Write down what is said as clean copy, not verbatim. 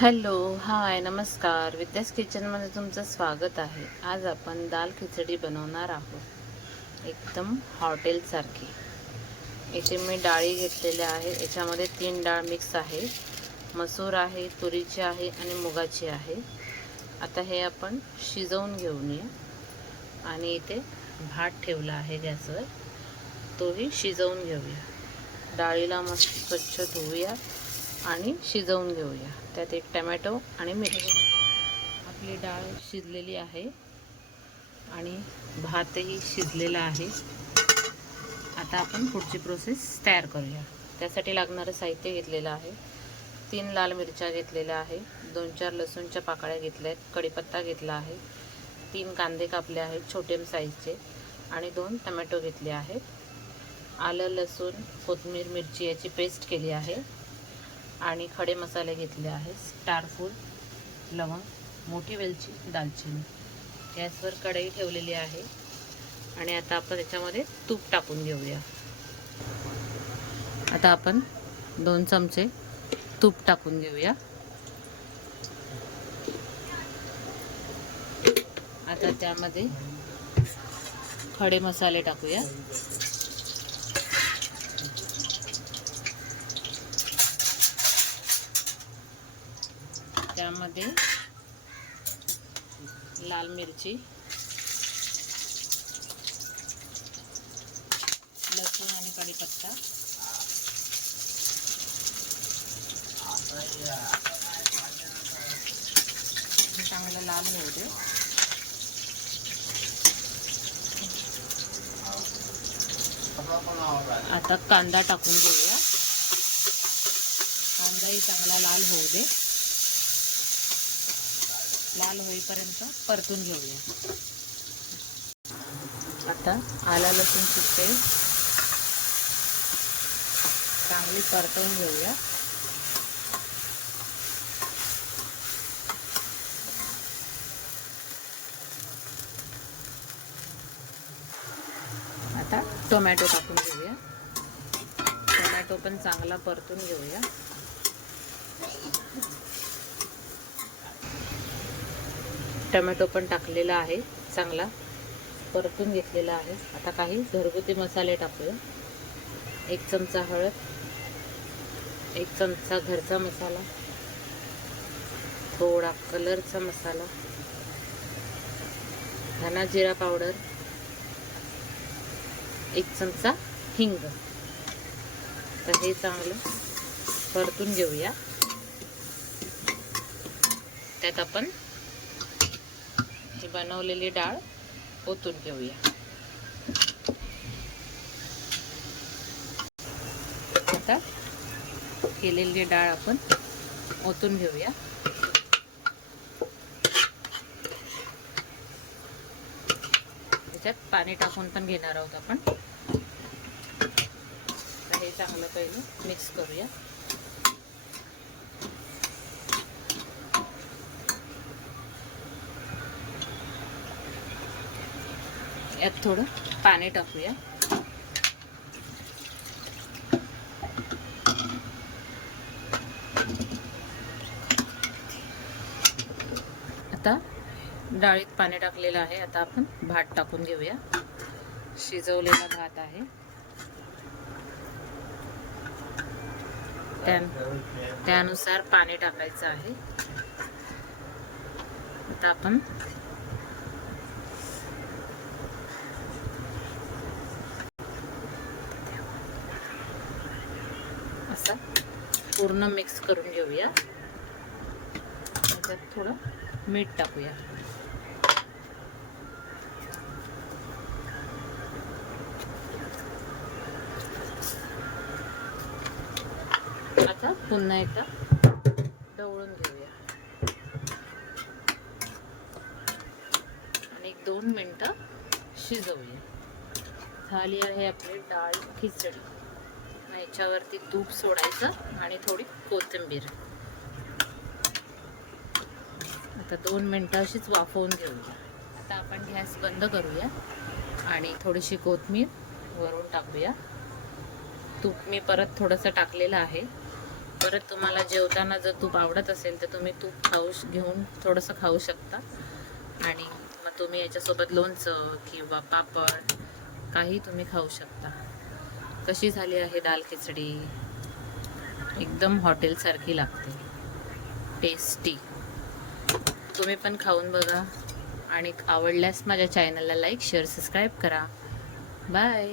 Hello, हाय, नमस्कार. विद्यास किचनमध्ये तुमचं स्वागत आहे. आज आपण दाल खिचडी बनवणार आहोत, एकदम हॉटेलसारखी. इथे मी डाळी घेतलेल्या आहे. याच्यामध्ये 3 डाळ मिक्स आहे. मसूर आहे, तुरीची आहे आणि मुगाची आहे. आता हे आपण शिजवून घेऊया. आणि इथे भात ठेवला आहे गॅसवर, तोही शिजवून घेऊया. डाळीला मस्त स्वच्छ धुवूया आणि शिजवून घेऊया. त्यात एक टमॅटो आणि मिरची. आपली डाळ शिजलेली आहे आणि भातही शिजलेला आहे. आता आपण पुढची प्रोसेस तयार करूया. त्यासाठी लागणारं साहित्य घेतलेलं आहे. 3 लाल मिरच्या घेतलेल्या आहे, 2-4 लसूणच्या पाकळ्या घेतल्या आहेत, कढीपत्ता घेतला आहे, 3 कांदे कापले आहेत छोटे साईजचे आणि 2 टमॅटो घेतले आहेत. आलं, लसूण, कोथिंबीर, मिरची याची पेस्ट केली आहे आणि खडे मसाले घेतले आहेत. स्टारफूल, लवंग, मोठी वेलची, दालचिनी. गॅसवर कढई ठेवलेली आहे आणि आता आपण त्याच्यामध्ये तूप टाकून घेऊया. आता आपण 2 चमचे तूप टाकून घेऊया. आता त्यामध्ये खडे मसाले टाकूया. त्यामध्ये लाल मिरची, लसूण आणि कढीपत्ता, चांगलं लाल होऊ दे. आता कांदा टाकून घेऊया. कांदाही चांगला लाल होऊ दे. लाल होईपर्यंत परतून घेऊया. आता आला लसूणची पेस्ट चांगली परतवून घेऊया. आता टोमॅटो टाकून घेऊया. टोमॅटो पण चांगला परतून घेऊया. टोमॅटो पण टाकलेला आहे, चांगला परतून घेतलेला आहे. आता काही घरगुती मसाले टाकूया. 1 चमचा हळद, 1 चमचा घरचा मसाला, थोडा कलरचा मसाला, धना जिरा पावडर, 1 चमचा हिंग. तर हे चांगलं परतून घेऊया. त्यात आपण ही बनवलेली डाळ ओतून घेऊया. आता केलेली डाळ आपण ओतून घेऊया. त्याच्यात पाणी टाकून पण घेणार आहोत आपण. हे चांगलं पहिलं मिक्स करूया. यात थोडं पाणी टाकूया. आता डाळीत पाणी टाकलेलं आहे. आता आपण भात टाकून घेऊया. शिजवलेला भात आहे. त्यानुसार पाणी टाकायचं आहे. आता आपण असं पूर्ण मिक्स करून घेऊया. त्यात थोडं मीठ टाकूया. आता पुन्हा एकदा ढवळून घेऊया आणि 2 मिनिटं शिजवूया. झाली आहे आपली डाळ खिचडी. याच्यावरती तूप सोडायचं आणि थोडी कोथिंबीर. आता 2 मिनिटं अशीच वाफवून घेऊया. आता आपण गॅस बंद करूया आणि थोडीशी कोथिंबीर वरून टाकूया. तूप मी परत थोडंसं टाकलेलं आहे. परत तुम्हाला जेवताना जर तूप आवडत असेल तर तुम्ही तूप घेऊन थोडंसं खाऊ शकता. आणि मग तुम्ही याच्यासोबत लोणचं किंवा पापड काही तुम्ही खाऊ शकता. कशी झाली आहे दाल खिचडी? एकदम हॉटेलसारखी लागते, टेस्टी. तुम्ही पण खाऊन बघा आणि आवडल्यास माझ्या चॅनलला लाईक शेअर सबस्क्राईब करा. बाय.